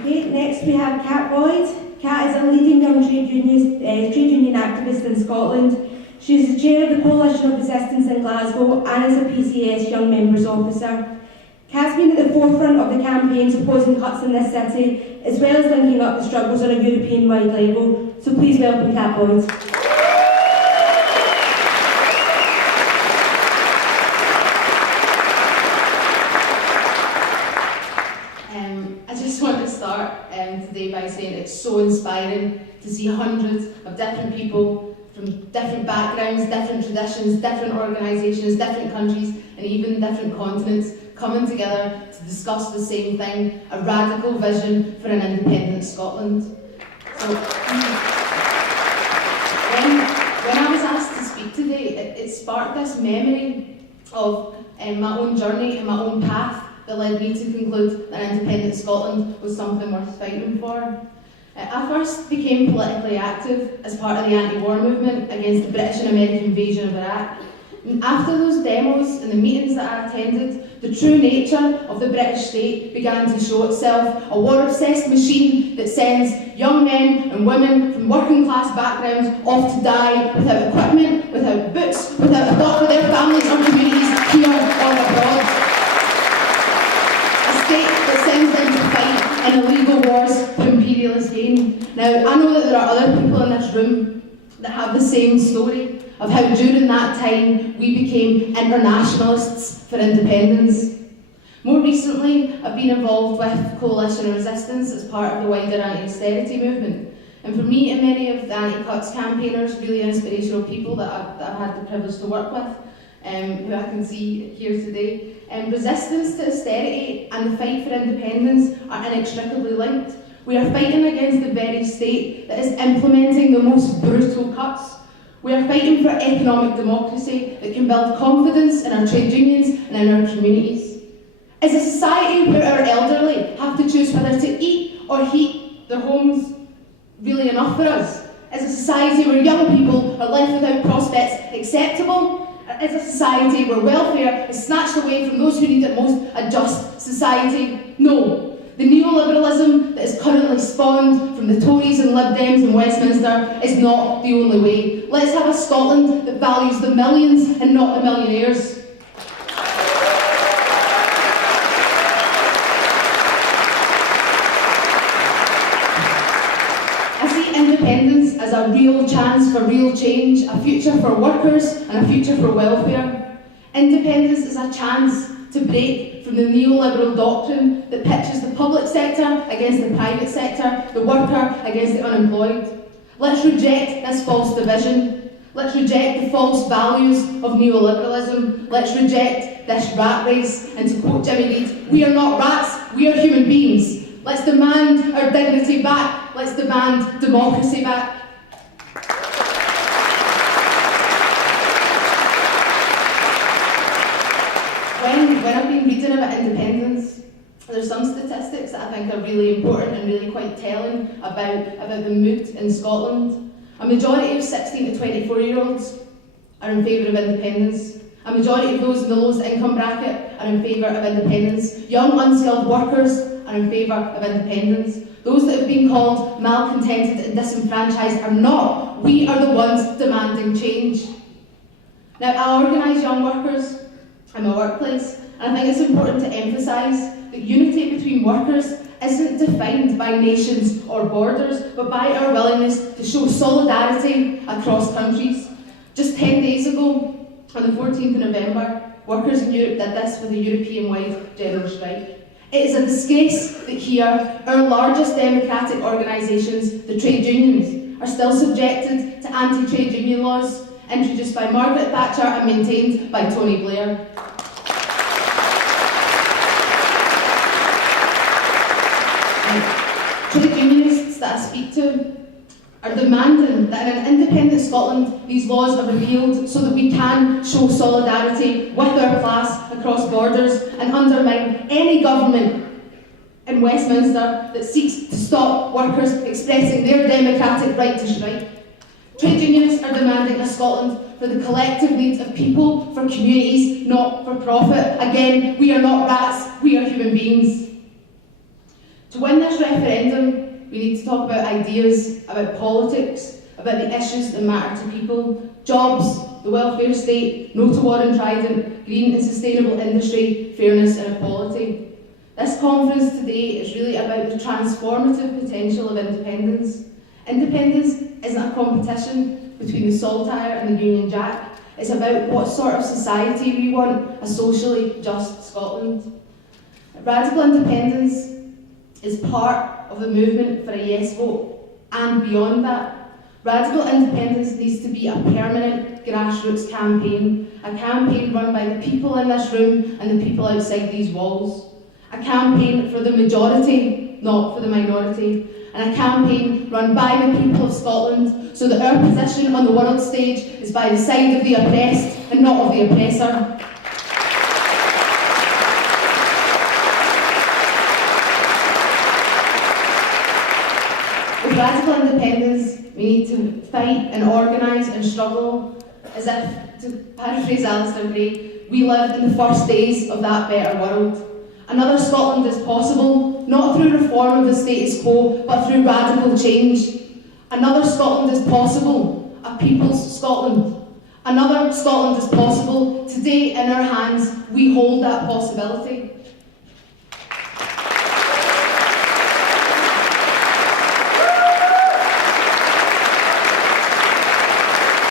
Okay, next we have Kat Boyd. Kat is a leading young trade union activist in Scotland. She is the chair of the Coalition of Resistance in Glasgow and is a PCS Young Members Officer. Kat's been at the forefront of the campaigns opposing cuts in this city, as well as linking up the struggles on a European-wide level. So please welcome Kat Boyd. I just want to start today by saying it's so inspiring to see hundreds of different people from different backgrounds, different traditions, different organisations, different countries and even different continents coming together to discuss the same thing, a radical vision for an independent Scotland. So, when I was asked to speak today, it sparked this memory of my own journey and my own path that led me to conclude that independent Scotland was something worth fighting for. I first became politically active as part of the anti-war movement against the British and American invasion of Iraq. And after those demos and the meetings that I attended, the true nature of the British state began to show itself, a war-obsessed machine that sends young men and women from working class backgrounds off to die without equipment, without boots, without a thought for their families or communities here or abroad. That sends them to fight in illegal wars for imperialist gain. Now, I know that there are other people in this room that have the same story of how during that time we became internationalists for independence. More recently, I've been involved with Coalition of Resistance as part of the wider anti-austerity movement. And for me and many of the anti-cuts campaigners, really inspirational people that I've had the privilege to work with, who I can see here today, resistance to austerity and the fight for independence are inextricably linked. We are fighting against the very state that is implementing the most brutal cuts. We are fighting for economic democracy that can build confidence in our trade unions and in our communities. As a society where our elderly have to choose whether to eat or heat their homes, really enough for us? As a society where young people are left without prospects acceptable? As a society where welfare is snatched away from those who need it most, a just society? No. The neoliberalism that is currently spawned from the Tories and Lib Dems in Westminster is not the only way. Let's have a Scotland that values the millions and not the millionaires. I see independence as a real chance for real change, a future for workers and a future for welfare. Independence is a chance to break from the neoliberal doctrine that pitches the public sector against the private sector, the worker against the unemployed. Let's reject this false division. Let's reject the false values of neoliberalism. Let's reject this rat race. And to quote Jimmy Reid, we are not rats, we are human beings. Let's demand our dignity back. Let's demand democracy back. When I've been reading about independence, there's some statistics that I think are really important and really quite telling about the mood in Scotland. A majority of 16 to 24-year-olds are in favour of independence. A majority of those in the lowest income bracket are in favour of independence. Young unskilled workers are in favour of independence. Those that have been called malcontented and disenfranchised are not. We are the ones demanding change. Now, I organise young workers in my workplace, and I think it's important to emphasise that unity between workers isn't defined by nations or borders, but by our willingness to show solidarity across countries. Just 10 days ago, on the 14th of November, workers in Europe did this with a European-wide general strike. It is a disgrace that here, our largest democratic organisations, the trade unions, are still subjected to anti-trade union laws introduced by Margaret Thatcher and maintained by Tony Blair. Trade unionists that I speak to are demanding that in an independent Scotland these laws are repealed so that we can show solidarity with our class across borders and undermine any government in Westminster that seeks to stop workers expressing their democratic right to strike. Trade unionists are demanding a Scotland for the collective needs of people, for communities, not for profit. Again, we are not rats, we are human beings. To win this referendum, we need to talk about ideas, about politics, about the issues that matter to people: jobs, the welfare state, no to war and Trident, green and sustainable industry, fairness and equality. This conference today is really about the transformative potential of independence. Independence isn't a competition between the Saltire and the Union Jack. It's about what sort of society we want, a socially just Scotland. Radical independence is part of the movement for a yes vote, and beyond that, radical independence needs to be a permanent grassroots campaign, a campaign run by the people in this room and the people outside these walls, a campaign for the majority, not for the minority, and a campaign run by the people of Scotland so that our position on the world stage is by the side of the oppressed and not of the oppressor. With radical independence, we need to fight and organise and struggle as if, to paraphrase Alistair Gray, we live in the first days of that better world. Another Scotland is possible, not through reform of the status quo, but through radical change. Another Scotland is possible, a people's Scotland. Another Scotland is possible. Today, in our hands, we hold that possibility.